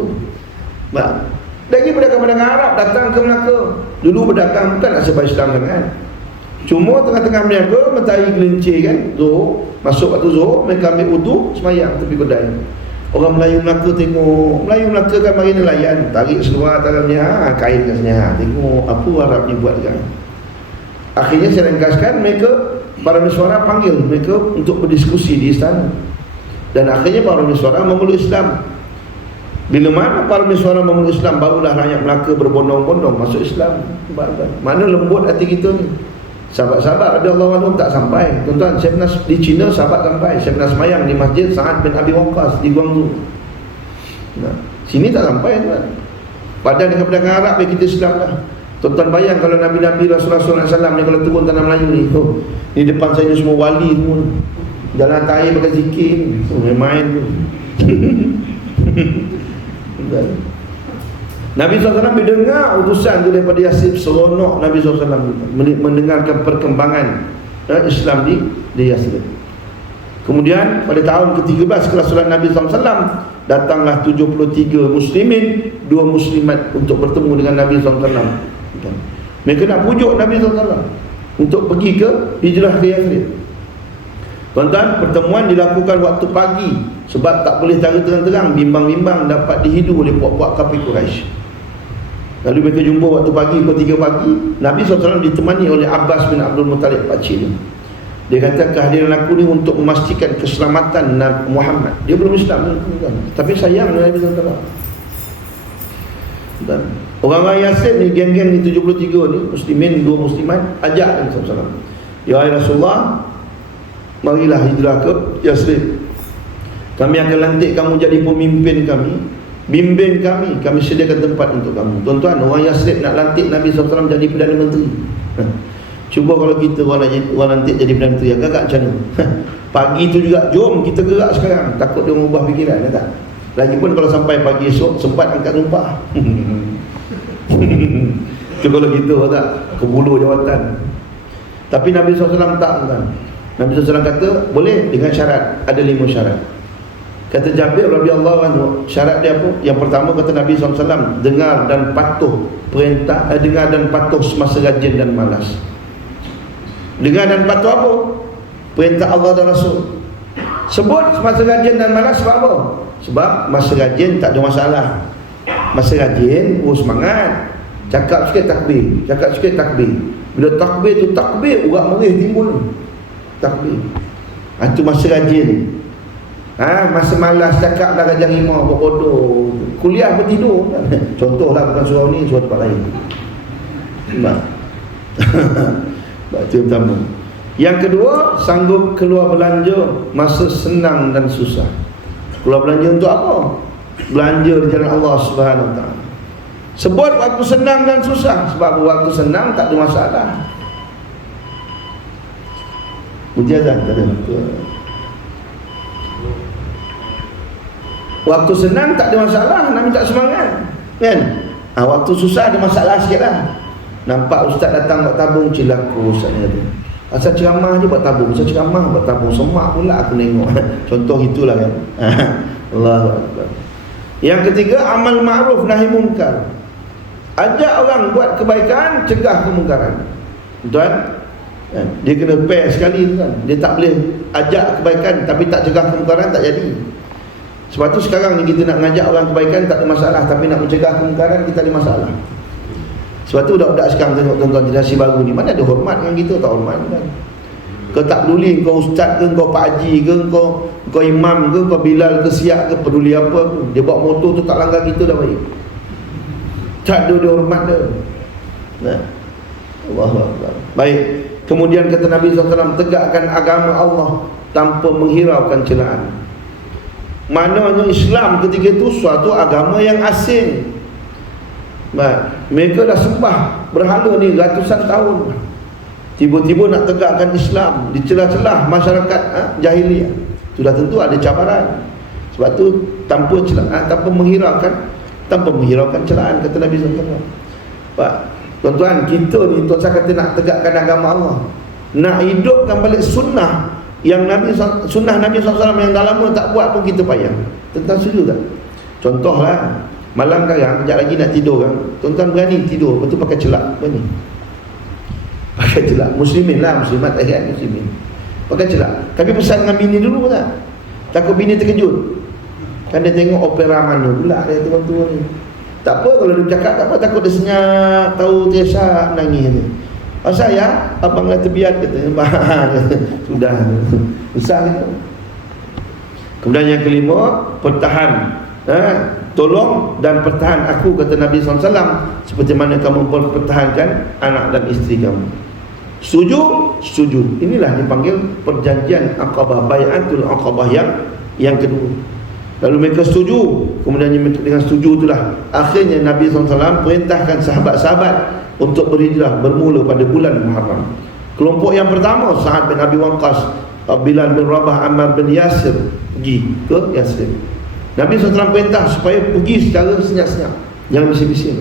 Lagi pedagang-pedagang Arab datang ke Melaka. Dulu berdagang bukan nak sebar Islam sangat. Cuma tengah-tengah berniaga, matahari gelincir kan, Zuhur, masuk waktu Zuhur, mereka ambil wudu, semayang tepi kedai. Orang Melayu Melaka tengok, Melayu Melaka kan mari nelayan, tarik seluar tangannya, kain kat sini, tengok apa Arab ni buat kan. Akhirnya saya ringkaskan, mereka, para mesyuarat panggil mereka untuk berdiskusi di istana. Dan akhirnya para mesyuarat memeluk Islam. Bila mana para mesyuarat memeluk Islam, barulah rakyat Melaka berbondong-bondong masuk Islam. Mana lembut hati kita ni. Sahabat-sahabat radhiyallahu anhum tak sampai. Tuan-tuan, saya pernah di China, sahabat sampai. Saya pernah semayang di masjid Sa'ad bin Abi Waqqas di Guangzhou. Nah, sini tak sampai tuan. Padan dengan pedagang Arab yang kita Islam lah. Tuan-tuan bayang kalau Nabi-Nabi Rasulullah SAW ni kalau turun tanah Melayu ni, ni depan saya ni semua wali semua, jalan atas pakai zikir, main tu. Nabi SAW mendengar utusan itu daripada Yasrib, seronok Nabi SAW mendengarkan perkembangan Islam di Yasrib. Kemudian pada tahun ke-13 kerasulan Nabi SAW, datanglah 73 muslimin, 2 muslimat untuk bertemu dengan Nabi SAW. Mereka nak pujuk Nabi SAW untuk pergi ke hijrah ke Yasrib. Tuan-tuan, pertemuan dilakukan waktu pagi sebab tak boleh cara terang-terang, bimbang-bimbang dapat dihidu oleh puak-puak kafir Quraisy. Lalu mereka jumpa waktu pagi, pukul 3 pagi. Nabi SAW ditemani oleh Abbas bin Abdul Muttalib, pakcik dia. Dia kata, kehadiran aku ni untuk memastikan keselamatan Nabi Muhammad. Dia belum Islam, tapi sayang Nabi SAW. Dan orang-orang Yasrib ni, geng-geng ni 73 ni, muslimin, 2 muslimat, ajak Nabi SAW. Ya Rasulullah, marilah hijrah ke Yasrib. Kami akan lantik kamu jadi pemimpin kami, bimbing kami sediakan tempat untuk kamu. Tuan-tuan, orang Yasrib nak lantik Nabi SAW jadi Perdana Menteri. Cuba kalau kita orang lantik jadi Perdana Menteri, agak macam mana? Pagi tu juga, jom kita gerak sekarang. Takut dia mengubah fikiran, tak? Lagipun kalau sampai pagi esok, sempat angkat sumpah. Itu kalau gitu, tak? Kebulu jawatan. Tapi Nabi SAW tak, kan? Nabi SAW kata, boleh dengan syarat. Ada 5 syarat. Kata Jabir radhiyallahu anhu, syarat dia apa? Yang pertama, kata Nabi SAW, dengar dan patuh perintah, dengar dan patuh semasa rajin dan malas. Dengar dan patuh apa? Perintah Allah dan Rasul. Sebut masa rajin dan malas sebab apa? Sebab masa rajin tak ada masalah. Masa rajin, semangat. Cakap sikit takbir, cakap sikit takbir. Bila takbir tu takbir, urat merih timbul. Takbir. Itu masa rajin. Masa malas cakap dah gajah rimau, buat bodoh. Kuliah pun tidur. Contohlah, bukan surau ni, surau tempat lain. Itu pertama. Yang kedua, sanggup keluar belanja masa senang dan susah. Keluar belanja untuk apa? Belanja di jalan Allah Subhanahu Wa Taala. Sebut waktu senang dan susah. Sebab waktu senang tak ada masalah. Mujazat tak ada. Waktu senang tak ada masalah, nak minta semangat, kan? Waktu susah ada masalah sikit lah. Nampak ustaz datang buat tabung, cilaku ustaz ni kata. Asal ceramah je buat tabung, asal ceramah buat tabung, semak pula aku tengok. Contoh itulah, kan? Allahu Akbar. Yang ketiga, amal ma'ruf nahi munkar. Ajak orang buat kebaikan, cegah kemungkaran. Tuan, dia kena pair sekali tu, kan? Dia tak boleh ajak kebaikan tapi tak cegah kemungkaran, tak jadi. Sebab tu sekarang ni kita nak ngajak orang kebaikan tak ada masalah, tapi nak mencegah kemungkaran kita ada masalah. Sebab tu budak-budak sekarang tengok tuan-tuan generasi baru ni, mana ada hormat dengan kita, tak hormat, kan? Kau tak peduli kau ustaz ke, kau pak haji ke, kau imam ke, kau bilal ke, siap ke, peduli apa pun. Dia bawa motor tu tak langgar kita dah baik. Tak ada dia hormat dia. Allahu Akbar. Baik. Kemudian kata Nabi SAW, tegakkan agama Allah tanpa menghiraukan celaan. Maknanya Islam ketika itu suatu agama yang asing. Mereka dah sembah berhala ni ratusan tahun. Tiba-tiba nak tegakkan Islam di celah-celah masyarakat jahiliah. Sudah tentu ada cabaran. Sebab tu tanpa menghiraukan celaan, kata Nabi SAW. Pak, tuan-tuan, kita ni tuan saya kata nak tegakkan agama Allah, nak hidupkan balik sunnah yang sunnah Nabi SAW yang dah lama tak buat pun kita payah. Tuan-tuan setuju tak? Contohlah, malam sekarang, sekejap lagi nak tidur kan, tuan-tuan berani tidur, betul pakai celak, berani pakai celak, muslimin lah, muslimat tak kan, muslimin pakai celak. Tapi pesan dengan bini dulu tak? Takut bini terkejut, kan dia tengok opera mana pula dia tuan-tuan ni. Tak apa kalau dia bercakap, tak apa, takut dia senyap, tahu Teresa nangis dia. Pasal ya, abang dah terbiat kata. Sudah besar gitu. Kemudian yang kelima, pertahan, tolong dan pertahan aku, kata Nabi SAW, seperti mana kamu mempertahankan anak dan isteri kamu. Setuju? Setuju. Inilah dipanggil perjanjian Aqabah, Bai'atul Aqabah yang kedua. Lalu mereka setuju. Kemudian dengan setuju itulah akhirnya Nabi SAW perintahkan sahabat-sahabat untuk berhijrah bermula pada bulan Muharram. Kelompok yang pertama, Sa'ad bin Abi Waqqas, Bilal bin Rabah, Ammar bin Yasir pergi ke Yasrib. Nabi SAW perintah supaya pergi secara senyap-senyap. Jangan bising-bising.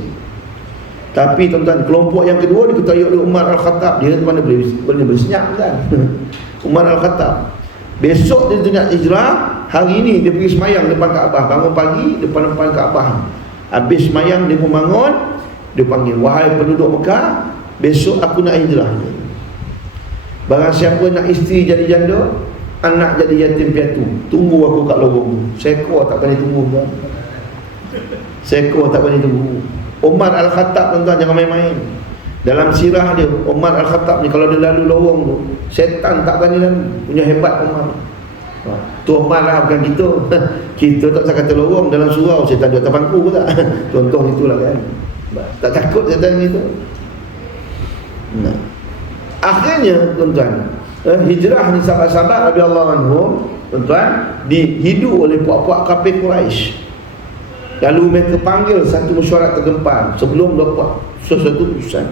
Tapi tuan-tuan, kelompok yang kedua diketuai oleh Umar Al-Khattab. Dia mana boleh bersenyap kan. Umar Al-Khattab besok dia nak hijrah, hari ini dia pergi semayang depan Kaabah. Bangun pagi depan Kaabah. Habis semayang dia pun bangun, dia panggil, wahai penduduk Mekah, besok aku nak hijrah. Barang siapa nak isteri jadi janda, anak jadi yatim piatu, tunggu aku kat lorong. Seekor tak berani tunggu kan? Seekor tak berani tunggu. Umar Al-Khattab tuan-tuan, jangan main-main. Dalam sirah dia, Umar Al-Khattab ni kalau dia lalu lorong tu, setan tak berani lalu. Punya hebat Umar. Tu Umar lah, bukan kita. Kita tak usah kata lorong, dalam surau setan duduk atas bangku ke tak? Contoh itulah kan. Tak takut setan gitu. Nah, akhirnya tuan-tuan, hijrah ni sahabat-sahabat radhiyallahu anhum, tuan-tuan, dihidu oleh puak-puak kafir Quraisy. Lalu mereka panggil satu mesyuarat tergempar sebelum dia buat sesuatu keputusan.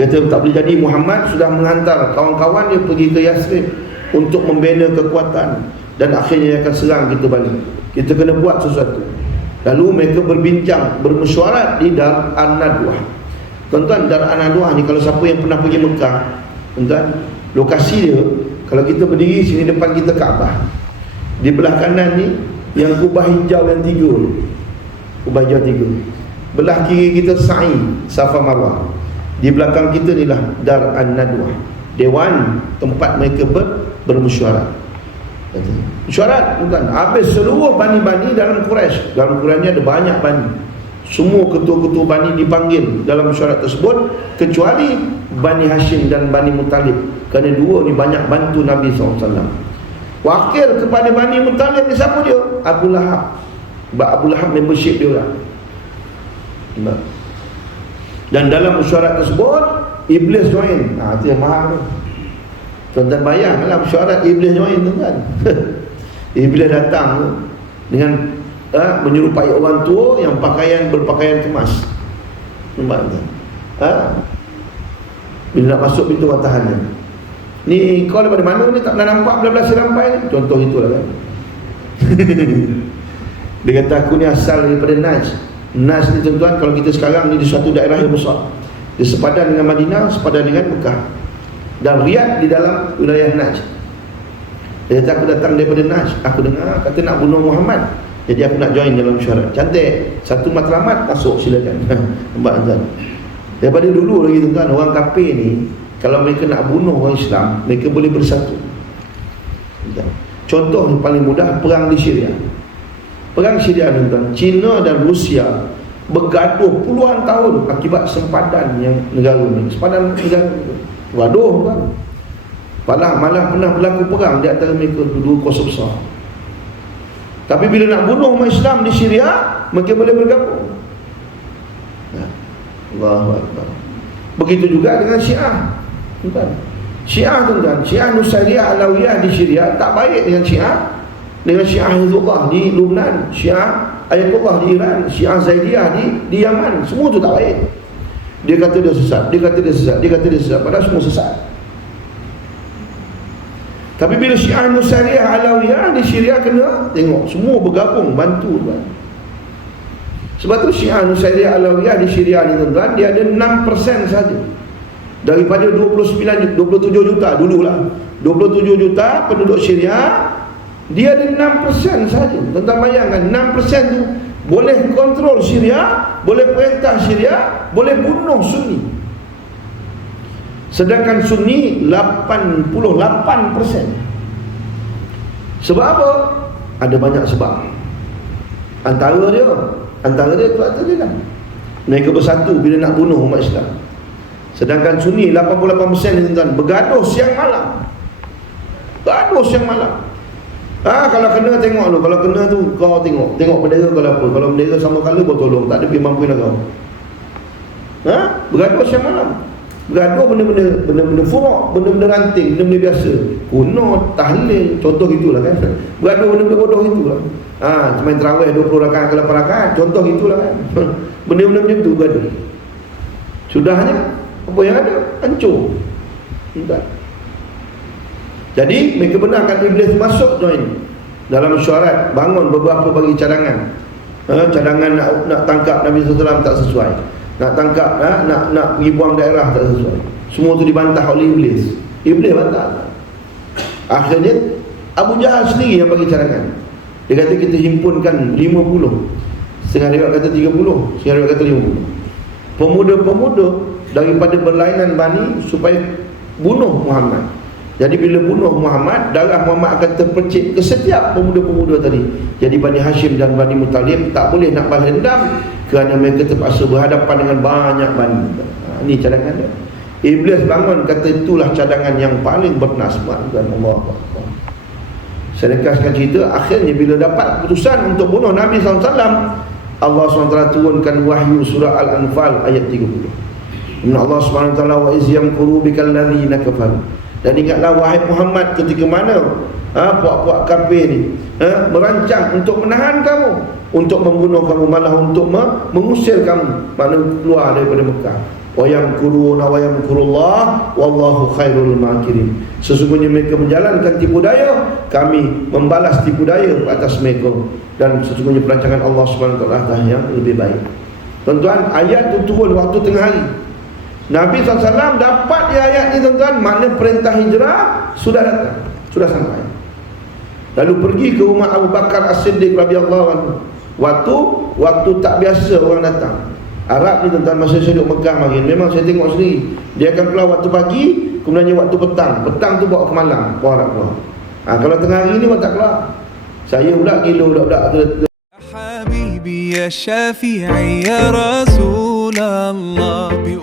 Dia kata tak boleh jadi, Muhammad sudah menghantar kawan-kawan dia pergi ke Yathrib untuk membina kekuatan, dan akhirnya dia akan serang kita balik. Kita kena buat sesuatu. Lalu mereka berbincang, bermesyuarat di Dar An-Nadwah. Tuan-tuan, Dar An-Nadwah ni kalau siapa yang pernah pergi Mekah, tuan-tuan, lokasi dia, kalau kita berdiri sini depan kita Kaabah, di belah kanan ni yang kubah hijau yang 3, kubah hijau 3, belah kiri kita Sa'i, Safa Marwah, di belakang kita ni lah Dar An-Nadwah, dewan tempat mereka bermesyuarat. Mesyuarat tuan-tuan, habis seluruh bani-bani dalam Quraisy. Dalam Quran ni ada banyak bani. Semua ketua-ketua bani dipanggil dalam mesyuarat tersebut, kecuali Bani Hashim dan Bani Muttalib, kerana dua ni banyak bantu Nabi SAW. Wakil kepada Bani Muttalib ni siapa dia? Abu Lahab. Abu Lahab membership dia orang. Dan dalam mesyuarat tersebut Iblis join. Itu yang mahal tu. Tuan-tuan bayangkanlah mesyuarat Iblis join tuan-tuan. Iblis datang dengan menyerupai orang tua yang berpakaian kemas. Nampak tak? Bila nak masuk pintu watahannya, ni kau daripada mana ni, tak pernah nampak belah-belah serampai ni. Contoh itulah kan. Dia kata aku ni asal daripada Najd. Najd ni tuan-tuan, kalau kita sekarang ni di suatu daerah yang besar, dia sepadan dengan Madinah, sepadan dengan Mekah, dan Riyadh di dalam wilayah Najd. Dia kata aku datang daripada Najd, aku dengar kata nak bunuh Muhammad, jadi aku nak join dalam mesyuarat. Cantik, satu matlamat, masuk silakan. Nampak tuan? Daripada dulu lagi tuan-tuan, orang kafir ni kalau mereka nak bunuh orang Islam, mereka boleh bersatu. Contoh yang paling mudah, perang di Syria. Perang Syria tuan-tuan, China dan Rusia bergaduh puluhan tahun akibat sempadan yang negara ni. Sempadan negara ni gaduh kan. Malah pernah berlaku perang di antara mereka, dua kuasa besar. Tapi bila nak bunuh umat Islam di Syria, mereka boleh bergabung. Allahu Akbar. Begitu juga dengan Syiah tuan-tuan. Syiah tuan-tuan, Syiah Nusairiyah Alawiyah di Syria tak baik dengan Syiah Hizbullah di Lebanon, Syiah Ayatullah di Iran, Syiah Zaidiyah di Yaman. Semua tu tak baik. Dia kata dia sesat, dia kata dia sesat, dia kata dia sesat, padahal semua sesat. Tapi bila Syiah Nusairiyah Alawiyah di Syria kena, tengok semua bergabung bantu tuan. Sebab tu Syiah Nusairiyah Alawiyah di Syria ni tuan-tuan, dia ada 6% saja daripada 27 juta dululah. 27 juta penduduk Syria, dia ada 6% saja. Tuan-tuan bayangkan, 6% tu boleh kontrol Syria, boleh perintah Syria, boleh bunuh Sunni. Sedangkan Sunni 88%. Sebab apa? Ada banyak sebab. Antara dia tu dia kan, mereka bersatu bila nak bunuh umat Islam. Sedangkan Sunni 88% ni tuan, bergaduh siang malam. Gaduh siang malam. Kalau kena tengok lu, kalau kena tu kau tengok bendera kalau apa. Kalau bendera sama kala kau tolong, tak ada pergi mampuin kau. Bergaduh siang malam. Bergaduh benda-benda furuk, benda-benda ranting, benda-benda biasa. Kuno, tahlil, contoh gitulah kan. Bergaduh benda-benda bodoh gitulah. Main tarawih 20 rakaat ke 8 rakaat, contoh gitulah kan. Benda-benda macam tu bergaduh. Sudahnya apa yang ada? Hancur. Entah. Jadi mereka benarkan Iblis masuk join dalam mesyuarat, bangun beberapa bagi cadangan. cadangan nak tangkap Nabi SAW tak sesuai, nak tangkap nak pergi buang daerah tak sesuai. Semua tu dibantah oleh Iblis bantah. Akhirnya Abu Jahal sendiri yang bagi cadangan. Dia kata kita himpunkan 50, setengah riwayat kata 30, setengah riwayat kata 50 pemuda-pemuda daripada berlainan bani supaya bunuh Muhammad. Jadi bila bunuh Muhammad, darah Muhammad akan terpercik ke setiap pemuda-pemuda tadi. Jadi Bani Hashim dan Bani Muttalib tak boleh nak balas dendam kerana mereka terpaksa berhadapan dengan banyak bani. Ini cadangan dia. Iblis bangun kata itulah cadangan yang paling bernasbat dan Allah. Saya rekaskan cerita. Akhirnya bila dapat keputusan untuk bunuh Nabi SAW, Allah SWT turunkan wahyu surah Al-Anfal ayat 30. Inna Allah SWT wa iz yamkuru bikal ladzina kafaru. Dan ingatlah wahai Muhammad ketika mana puak-puak kafir ni merancang untuk menahan kamu, untuk membunuh kamu, malah untuk mengusir kamu, mana keluar daripada Mekah. Wa yamkuruna wa yamkurullah wallahu khairul makirin. Sesungguhnya mereka menjalankan tipu daya, kami membalas tipu daya atas mereka, dan sesungguhnya perancangan Allah SWT yang lebih baik. Tuan-tuan, ayat itu turun waktu tengah hari. Nabi SAW dapat di ayat ni tuan-tuan, makna perintah hijrah sudah datang, sudah sampai. Lalu pergi ke rumah Abu Bakar As-Siddiq radhiyallahu anhu. Waktu tak biasa orang datang. Arab ni tuan-tuan, masa saya duduk Mekah makin, memang saya tengok sendiri, dia akan keluar waktu pagi, kemudian waktu petang tu bawa ke malam, bawa Arab keluar. Kalau tengah hari ni orang tak keluar. Saya pula gila budak-budak tu. Habibi ya Syafi'i ya Rasulullah bi